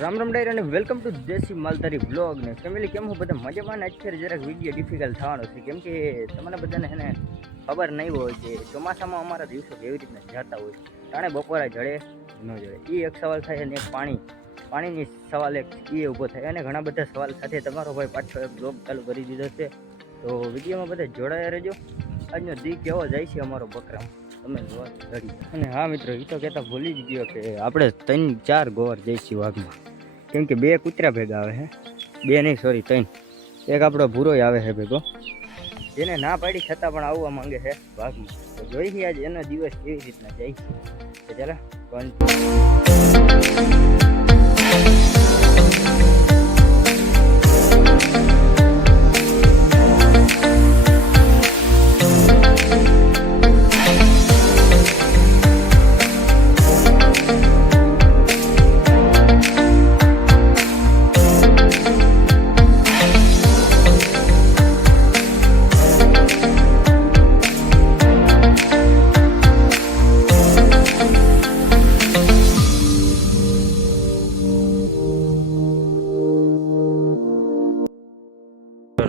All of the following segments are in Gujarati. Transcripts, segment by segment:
રામ રામ ડાયર અને વેલકમ ટુ દેશી માલધારી બ્લોગ ને ફેમિલી. કેમ હું બધા મજામાં ને? અત્યારે જરાક વિડીયો ડિફિકલ્ટ થવાનો છે કેમ કે તમને બધાને એને ખબર નહીં હોય કે ચોમાસામાં અમારા દિવસો કેવી રીતના જતા હોય. જાણે બપોરે જડે ન જડે એ એક સવાલ થાય અને એક પાણીની સવાલ એક એ ઊભો થાય અને ઘણા બધા સવાલ સાથે તમારો ભાઈ પાછો એક બ્લોગ ચાલુ કરી દીધો છે. તો વિડીયોમાં બધા જોડાયા રહેજો. આજનો દી કેવો જાય છે અમારો બકરામ તમે જોવા ઘડી. અને હા મિત્રો, એ તો કહેતા ભૂલી જ ગયો કે આપણે 3-4 ગોવાર જઈશું વાઘમાં, કેમ કે 2 કૂતરા ભેગા આવે છે. 2 નહીં, સોરી 3. એક આપણો ભૂરોય આવે છે ભેગો, જેને ના પાડી છતાં પણ આવવા માંગે છે વાઘમાં. તો જોઈએ આજ એનો દિવસ કેવી રીતના જાય છે. ચાલો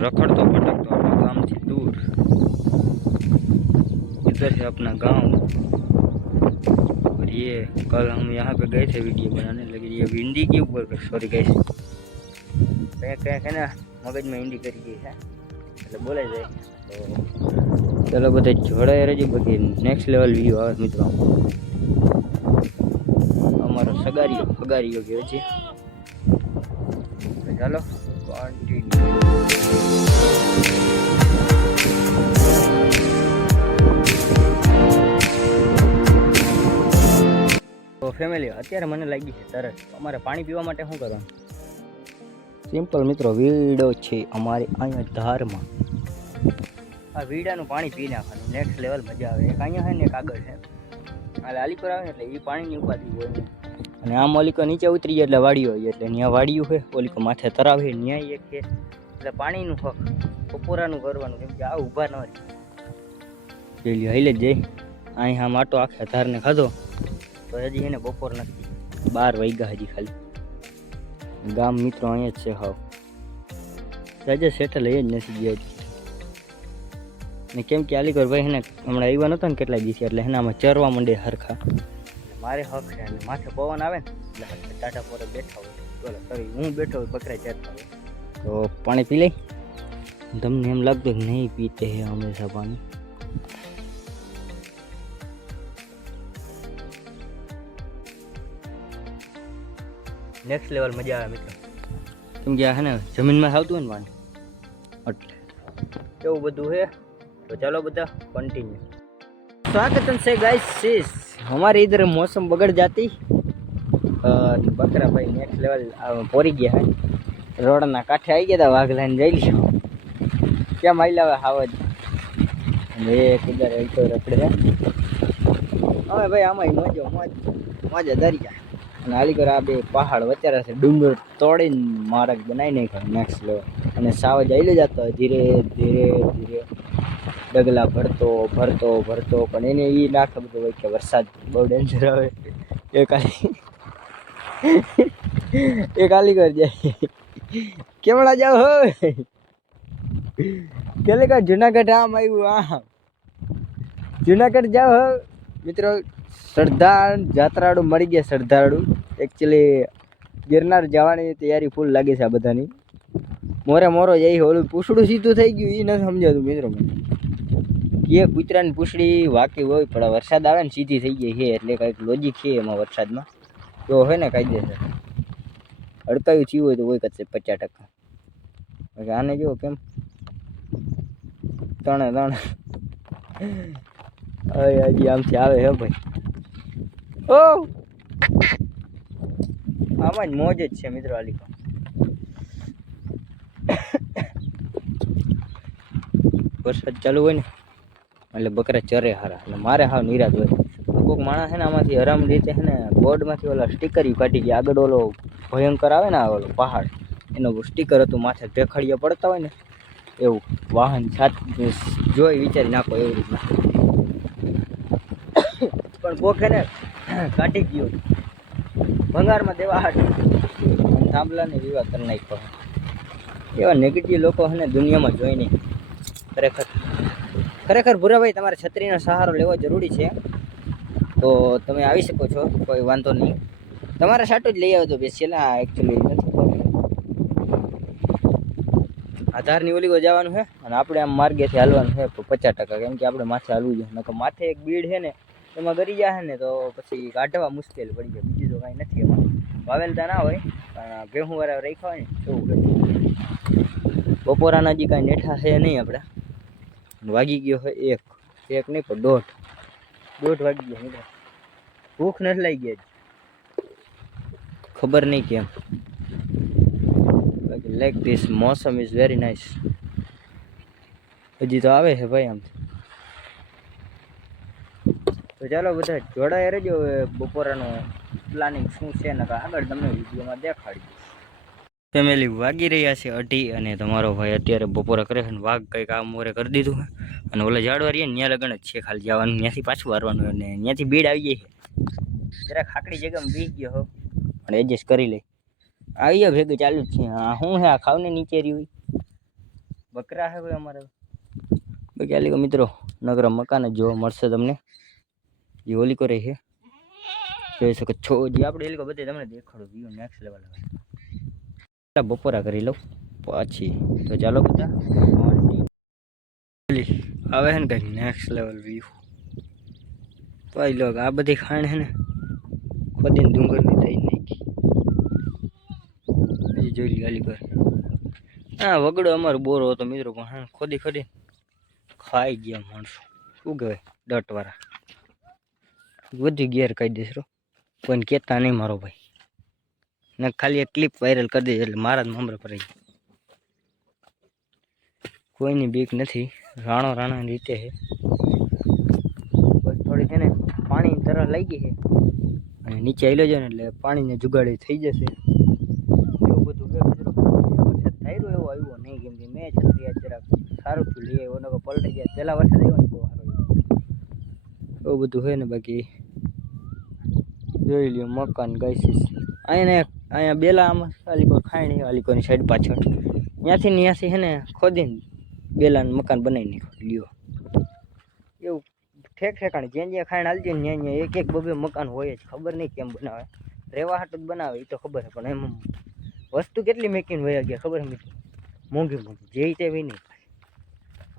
रखड़तो भटकतो अपने गांव से दूर, इधर है अपना गांव। और ये कल हम यहाँ पे गए थे वीडियो बनाने, लेकिन ये हिंदी के ऊपर सॉरी गए कहीं है ना मगज में हिंदी करी गई है એટલે બોલાઈ જાય. તો ચાલો બધા જોડાઈ રહેજો, બધી નેક્સ્ટ લેવલ વ્યૂ આવે મિત્રો. અમારો સગારીઓ ગયો છે. ચાલો કન્ટિન્યુ. તો ફેમિલી, અત્યારે મને લાગી છે તરસ. અમારે પાણી પીવા માટે શું કરવાનું? સિમ્પલ મિત્રો, વીડો છે અમારે અહીંયા ધારમાં. આ વીડાનું પાણી પી નાખવાનું, નેક્સ્ટ લેવલ મજા આવે. એક અહીંયા છે ને એક આગળ છે. આ લાલી પર આવે એટલે એ પાણીની ઉપાધિ હોય નહીં. અને આમ ઓલીકો નીચે ઉતરી જાય એટલે વાડીઓ હોય, એટલે ત્યાં વાડિયું છે, ઓલીકો માથે તરાવ છે, ન્યાય એક છે. એટલે પાણીનું હક બપોરાનું કરવાનું, કેમ કે આ ઊભા ન રહે. પેલી હાઈલે જ જઈ અહીં આમ આટો આખા ધારને ખાધો તો હજી એને બપોર નથી, 12 વાગ્યા હજી ખાલી. ગામ મિત્રો અહીંયા જ છે. હાવ રાજા સેટલ એ જ નથી ગયા ને, કેમ કે આલીગર ભાઈ એને હમણાં આવ્યા નહોતા ને કેટલા દિવસે, એટલે એને આમાં ચરવા માંડે હરખા. મારે હક છે, અને માથે પવન આવે ને એટલે ટાટા પોરે બેઠા હોય. બોલો સોરી, હું બેઠો હોય, બકરા ચરતા હોય. તો પાણી પી લઈ. તમને એમ લાગતું કે નહીં પીતે હે હંમેશા પાણી? નેક્સ્ટ લેવલ મજા આવે મિત્રો, કેમ કે આ હે ને જમીનમાં આવતું હોય ને પાણી, એટલે એવું બધું છે. તો ચાલો બધા कंटिन्यू. स्वागत है गाइस sis, हमारे इधर मौसम बगड़ जाती बकरा भाई नेक्स्ट लेवल पोरी गया है. रोड ना काठे आई गया था, वाघला ने जई लियो. क्या माइल आवे हावज ये किधर है तो रखड़े है. હવે ભાઈ આમાં મોજ દરિયા અને હાલી કર આ બે પહાડ વચ્ચે છે, ડુંગર તોડીને માર્ગ બનાવી નાખ્યો નેક્સ્ટ લેવલ. અને સાવજ આવી જતો ધીરે ધીરે ધીરે ડગલા ભરતો પણ એને એ ના ખબર હોય કે વરસાદ બહુ ડેન્જર આવે. એક આલી કર જાય કેવડા જાવ હોય કેલે કા જુનાગઢ આમ આવ્યું. આમ જુનાગઢ જાવ હો મિત્રો. સરદાર જાત્રાળું મળી ગયા. સરદારડું એકચ્યુઅલી ગિરનાર જવાની તૈયારી ફૂલ લાગે છે આ બધાની. મોરો જઈ ઓલું પૂછડું સીધું થઈ ગયું એ નથી સમજાતું મિત્રો મને. કે કૂતરાની પૂછડી વાકી હોય પણ વરસાદ આવે ને સીધી થઈ જાય છે, એટલે કંઈક લોજિક છે એમાં વરસાદમાં. તો હોય ને કાયદેસર અડકાયું થયું હોય તો હોય કદાચ 50%. આને જો કેમ તણે હજી આમથી આવે હે ભાઈ. ઓ આમાં જ મોજ જ છે મિત્રો. આલી વરસાદ ચાલુ હોય ને એટલે બકરા ચરે હારા, એટલે મારે હાવ નિરાશ હોય. કોઈક માણસ છે ને આમાંથી આરામ રીતે છે ને બોર્ડમાંથી ઓલા સ્ટીકર કાઢી ગયા. આગળ ઓલો ભયંકર આવે ને ઓલો પહાડ, એનો સ્ટીકર હતું, માથે ભેખડીએ પડતા હોય ને એવું. વાહન સાત જોઈ વિચારી નાખો એવી રીતના. પણ કોક એને કાઢી ગયો ભંગારમાં દેવા હાટું થાંભલાને વિવાહ કરી નાખ્યો. એવા નેગેટિવ લોકો છે ને દુનિયામાં જોઈ નહીં. ખરેખર ભૂરાભાઈ તમારે છત્રીનો સહારો લેવો જરૂરી છે. તો તમે આવી શકો છો, કોઈ વાંધો નહીં. તમારે સાટું જ લઈ આવજો બેસીએ. એકચ્યુઅલી નથી આધારની ઓલીગો જવાનું છે અને આપણે આમ માર્ગેથી હાલવાનું છે 50%, કેમ કે આપણે માથે હાલવું જોઈએ. નકર માથે એક બીડ છે ને એમાં ગરી જાય ને તો પછી કાઢવા મુશ્કેલ પડી જાય. બીજું તો કાંઈ નથી એમાં. વાવેલતા ના હોય પણ ભેહું વાળા રાખ્યા હોય ને એવું. બપોરાના હજી કાંઈ નેઠા છે નહીં આપણે. વાગી ગયો હોય એક નહીં પણ દોઢ વાગી ગયા મિત્રો. ભૂખ નથી લાગી ગઈ, ખબર નહીં કેમ. લાઈક ધીસ મોસમ ઇઝ વેરી નાઇસ. હજી તો આવે છે ભાઈ આમ. તો ચાલો બધા જોડાયા રહેજો. બપોરાનું પ્લાનિંગ શું છે ને આગળ તમને વિડીયોમાં દેખાડી. ફેમિલી વાગી રહ્યા છે 2:30 અને તમારો ભાઈ અત્યારે બપોરા કરે છે ને વાઘ કંઈક આ મોરે કરી દીધું છે. અને ઓલા ઝાડવા રહીએ ને ત્યાં લગન જ છે ખાલી જવાનું, ત્યાંથી પાછું વારવાનું અને ત્યાંથી બીડ આવી જાય છે. જરાક ખાકડી જગ્યામાં બીજ ગયો હો અને એડજસ્ટ કરી લઈ. આવી ભેગું ચાલુ જ છે. હા શું છે આ ખાવને નીચે રહ્યું બકરા છે ભાઈ અમારે. બાકી આ મિત્રો નગર મકાન જ જોવા મળશે તમને. જે ઓલી કરે છે જોઈ શકો છો. જે આપણે એ લોકો બધે તમને દેખાડો વ્યૂ નેક્સ્ટ લેવલ આવે. બપોરા કરી લઉં પછી તો ચાલો બધા આવે છે ને કંઈક નેક્સ્ટ લેવલ વ્યૂ. તો આ લોક આ બધી ખાણ છે ને ખોદીને ડુંગરની થઈ નાખી. હજી જોઈ લી ગાલી કર. હા વગડો અમારો બોરો હતો મિત્રો, પણ હા ખોદી ખાઈ ગયા માણસો. શું કહેવાય દટવાળા બધી ગેરકાયદેસર. કોઈને કહેતા નહીં મારો ભાઈ ને. ખાલી એક ક્લિપ વાયરલ કરી દે એટલે મારા જ મામરા પર આવી. કોઈની બીક નથી. રાણાની રીતે છે. બસ થોડી છે ને પાણી તરફ લઈ ગઈ છે અને નીચે આવી જાય ને એટલે પાણીને જુગાડી થઈ જશે. એવું બધું કે મિત્રો વરસાદ થાય એવો આવ્યો નહીં, કેમ કે મેં છત્રી જરાક સારું થયું લઈ આવ્યો. નકર પલટી ગયા. પહેલાં વરસાદ આવ્યો ને બહુ સારો એવું બધું હોય ને. બાકી જોઈ લ્યો મકાન ગાઈસીસ. અહીંયા બેલામાં અલીકોર ખાણી અલીકોરની સાઈડ પાછળ ત્યાંથી છે ને ખોદીને બેલાનું મકાન બનાવી નાખ્યું. લ્યો એવું ઠેકાણે જ્યાં ખાણ હાલતી ને ત્યાં એક બબે મકાન હોય જ. ખબર નહીં કેમ બનાવે. રહેવા હાટું જ બનાવે એ તો ખબર છે, પણ એમ વસ્તુ કેટલી મેકીને વયા ગયા ખબર છે મિત્રો. મોંઘી જે તે નહીં.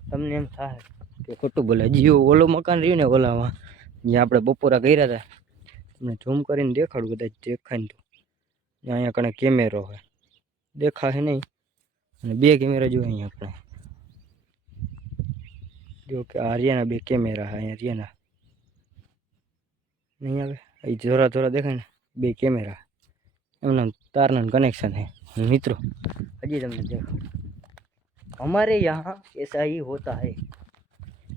તમને એમ થાય કે ખોટું બોલે. હજી ઓલો મકાન રહ્યું ને ઓલામાં જ્યાં આપણે બપોરા કર્યા હતા, તમને ઝૂમ કરીને દેખાડું કદાચ દેખાય ને તો. અહીંયા કણે કેમેરો હોય દેખાશે નહીં અને 2 કેમેરા જોઈએ અહીંયા આપણે. જો કે આ હરિયાના 2 કેમેરા અહીંયા હરિયાના નહીં આવે. એ જોરા દેખાય ને 2 કેમેરા એમના તારનું કનેક્શન છે મિત્રો. હજી તમને દેખાડું. हमारे यहाँ ऐसा ही होता है.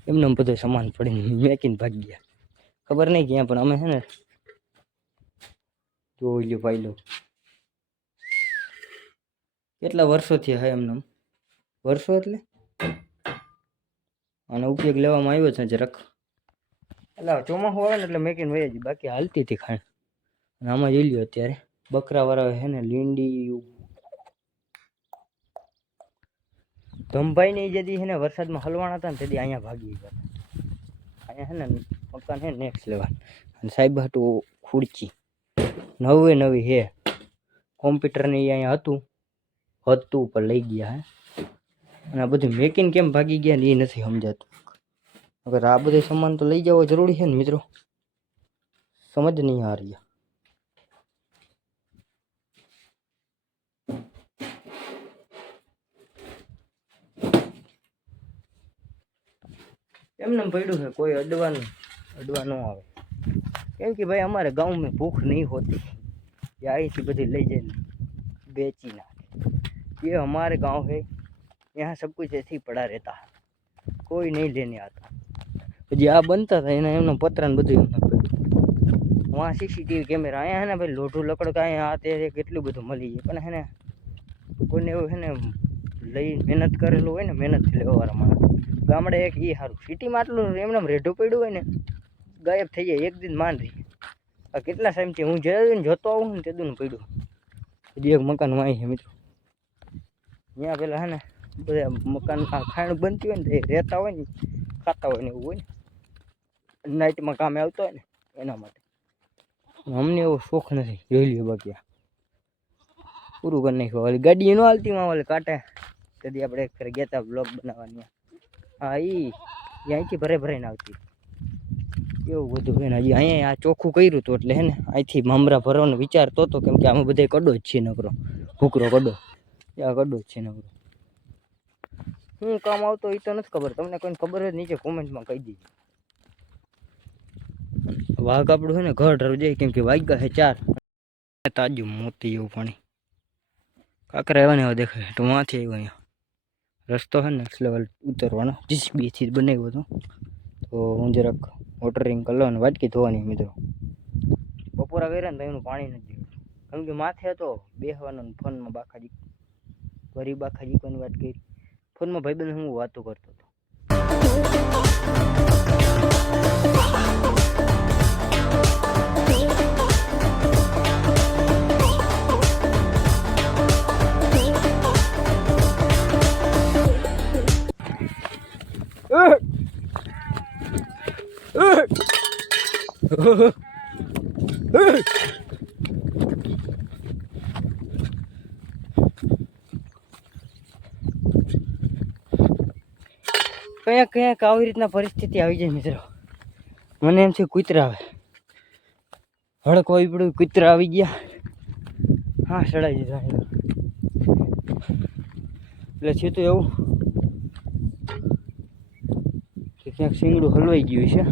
એમને બધો સામાન પડીને મેકીને ભાગી ગયા. ખબર નહીં ક્યાં, પણ અમે છે ને જોઈ લ્યો ભાઈ લો કેટલા વર્ષોથી હે એમને વર્ષો એટલે આનો ઉપયોગ લેવામાં આવ્યો છે જરાક. એટલે ચોમાસું આવે ને એટલે મેકીને વહી જાય. બાકી હાલતી હતી ખાણ. અને આમાં જોઈ લ્યો અત્યારે બકરાવાળા છે ને લીંડી ધમભાઈ ને જેથી છે ને વરસાદમાં હલવાના હતા ને તેથી અહીંયા ભાગી ગયા. અહીંયા છે ને મકાન છે નેક્સ્ટ લેવલ. અને સાહેબ હાટું ખુરચી નવી હે. કોમ્પ્યુટરની અહીંયા હતું પણ લઈ ગયા હે. અને આ બધું મેકીને કેમ ભાગી ગયા ને એ નથી સમજાતું. અગર આ બધું સામાન તો લઈ જવો જરૂરી છે ને મિત્રો. સમજ નહીં આ રહ્યા. એમને પડ્યું છે, કોઈ અડવા ન આવે. કેમ કે ભાઈ हमारे गांव में भूख नहीं होती. ये आई थी बधी ले जाए बेची ना. ये हमारे गांव है, यहाँ सब कुछ ऐसे ही पड़ा रहता है, कोई नहीं लेने आता. जी आ बनता था एना एमना पत्रा ने બધું એમને પડ્યું. वहाँ सीसीटीवी कैमरा અહીંયા है ને ભાઈ લોઢું લકડ કાંઈ આ તે કેટલું બધું મળી જાય. પણ હે ને કોઈને એવું છે ને લઈ મહેનત કરેલું હોય ને મહેનતથી લેવાવાળા માણસ. ગામડે એક એ સારું. સિટીમાં આટલું એમને રેઢું પડ્યું હોય ને ગાયબ થઈ જાય એક દિન માંડ રહી. આ કેટલા ટાઈમથી હું જોતો આવું ને તેદું પડ્યું હજી એક મકાન વાય છે મિત્રો. ત્યાં પેલા હે ને બધા મકાન ખાણ બનતી હોય ને એ રહેતા હોય ને ખાતા હોય ને એવું હોય ને નાઇટમાં કામે આવતો હોય ને એના માટે. અમને એવો શોખ નથી જોઈ લ્યો. બાકી પૂરું કરી નાખ્યું. વાલી ગાડી ન હાલતી માં વાલે કાંટે કદી આપણે એક ફેર ગયા હતા બ્લોગ બનાવવાની. હા એ અહીંથી ભરે ભરાઈને આવતી એવું બધું હોય ને. હજી અહીંયા આ ચોખ્ખું કર્યું હતું એટલે હે ને અહીંથી મમરા ભરવાનો વિચારતો હતો કેમ કે આમાં બધા કડો જ છે નકરો ભૂકરો કડો. ત્યાં કડો જ છે નકરો. શું કામ આવતો એ તો નથી ખબર. તમને કોઈને ખબર જ નીચે કોમેન્ટમાં કહી દીધી. વાઘ આપણું છે ને ઘર ઢરવું જાય કેમ કે વાગ્યા છે 4. તાજું મોતી એવું પાણી કાંકરા એવા ને એવા દેખાય તો વાંથી આવ્યો. અહીંયા રસ્તો છે ને નેક્સ્ટ લેવલ ઉતરવાનો જીસીબીથી બનાવ્યો હતો. તો હું જરાક વોટરિંગ કરી લો ને વાટકી ધોવાની મિત્રો. બપોરા કર્યા ને તો એનું પાણી નથી દેવું કેમ કે માથે હતો બેસવાનો ફોનમાં બાખાજી વરી બાખાજી કોની વાત કરી ફોનમાં ભાઈબંધ હું વાતો કરતો હતો. ક્યાંક ક્યાંક આવી રીતના પરિસ્થિતિ આવી જાય મિત્રો. મને એમ છે કૂતરા આવે હડકો આવી પડ્યું કૂતરા આવી ગયા. હા ચડાઈ દીધા એટલે છે તો એવું કે ક્યાંક શીંગડું હલવાઈ ગયું છે.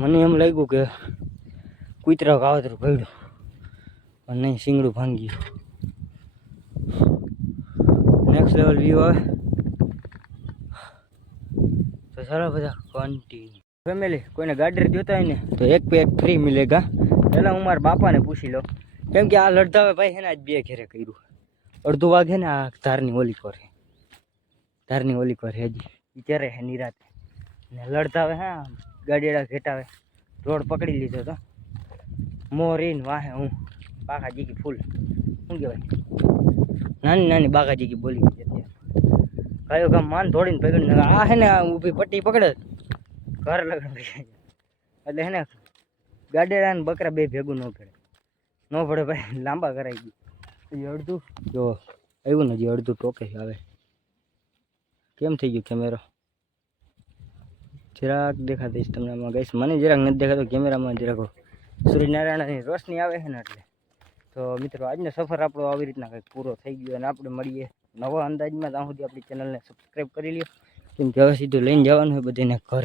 મને એમ લાગ્યું કે કૂતરા કાવતરું પડ્યું પણ નહીં શીંગડું ભાંગી ગયું. નેક્સ્ટ લેવલ વ્યૂ આવે તો સારા બધા કન્ટિન્યુ. ફેમિલી કોઈને ગાડી જોતા હોય ને તો એક પે એક ફ્રી મિલેગા. પહેલાં હું મારા બાપાને પૂછી લઉં કેમ કે આ લડધાવે ભાઈ છે ને આજ 2 ઘેરે કર્યું. અડધો વાગે ને આ ધારની ઓલી કરે ધારની ઓલી કરે હજી વિચારે હે નિરાતે ને લડધાવે. હા ગાડીડા ઘેટાવે રોડ પકડી લીધો તો મોરીને વાહે હું બાકાજી ફૂલ શું કહેવાય નાની નાની બાકાજી બોલી ગઈ અત્યારે. કયો ગામ માન થોડીને પકડીને આ હે ને ઊભી પટ્ટી પકડે ઘર લગન એટલે હે ને ગાડીડા ને બકરા 2 ભેગું ન પડે ભાઈ લાંબા કરાઈ ગયું. અડધું જો આવ્યું ને હજી અડધું ટોકે આવે. કેમ થઈ ગયું કેમેરો જરાક દેખાતીશ તમને આમાં ગઈશ. મને જરાક નથી દેખાતો કેમેરામાં જરાક સૂર્યનારાયણની રોશની આવે છે ને એટલે. તો મિત્રો આજનો સફર આપણો આવી રીતના કંઈક પૂરો થઈ ગયો અને આપણે મળીએ નવા અંદાજમાં. ત્યાં સુધી આપણી ચેનલને સબસ્ક્રાઈબ કરી લ્યો કેમ કે હવે સીધું લઈને જવાનું હોય બધાને ઘરે.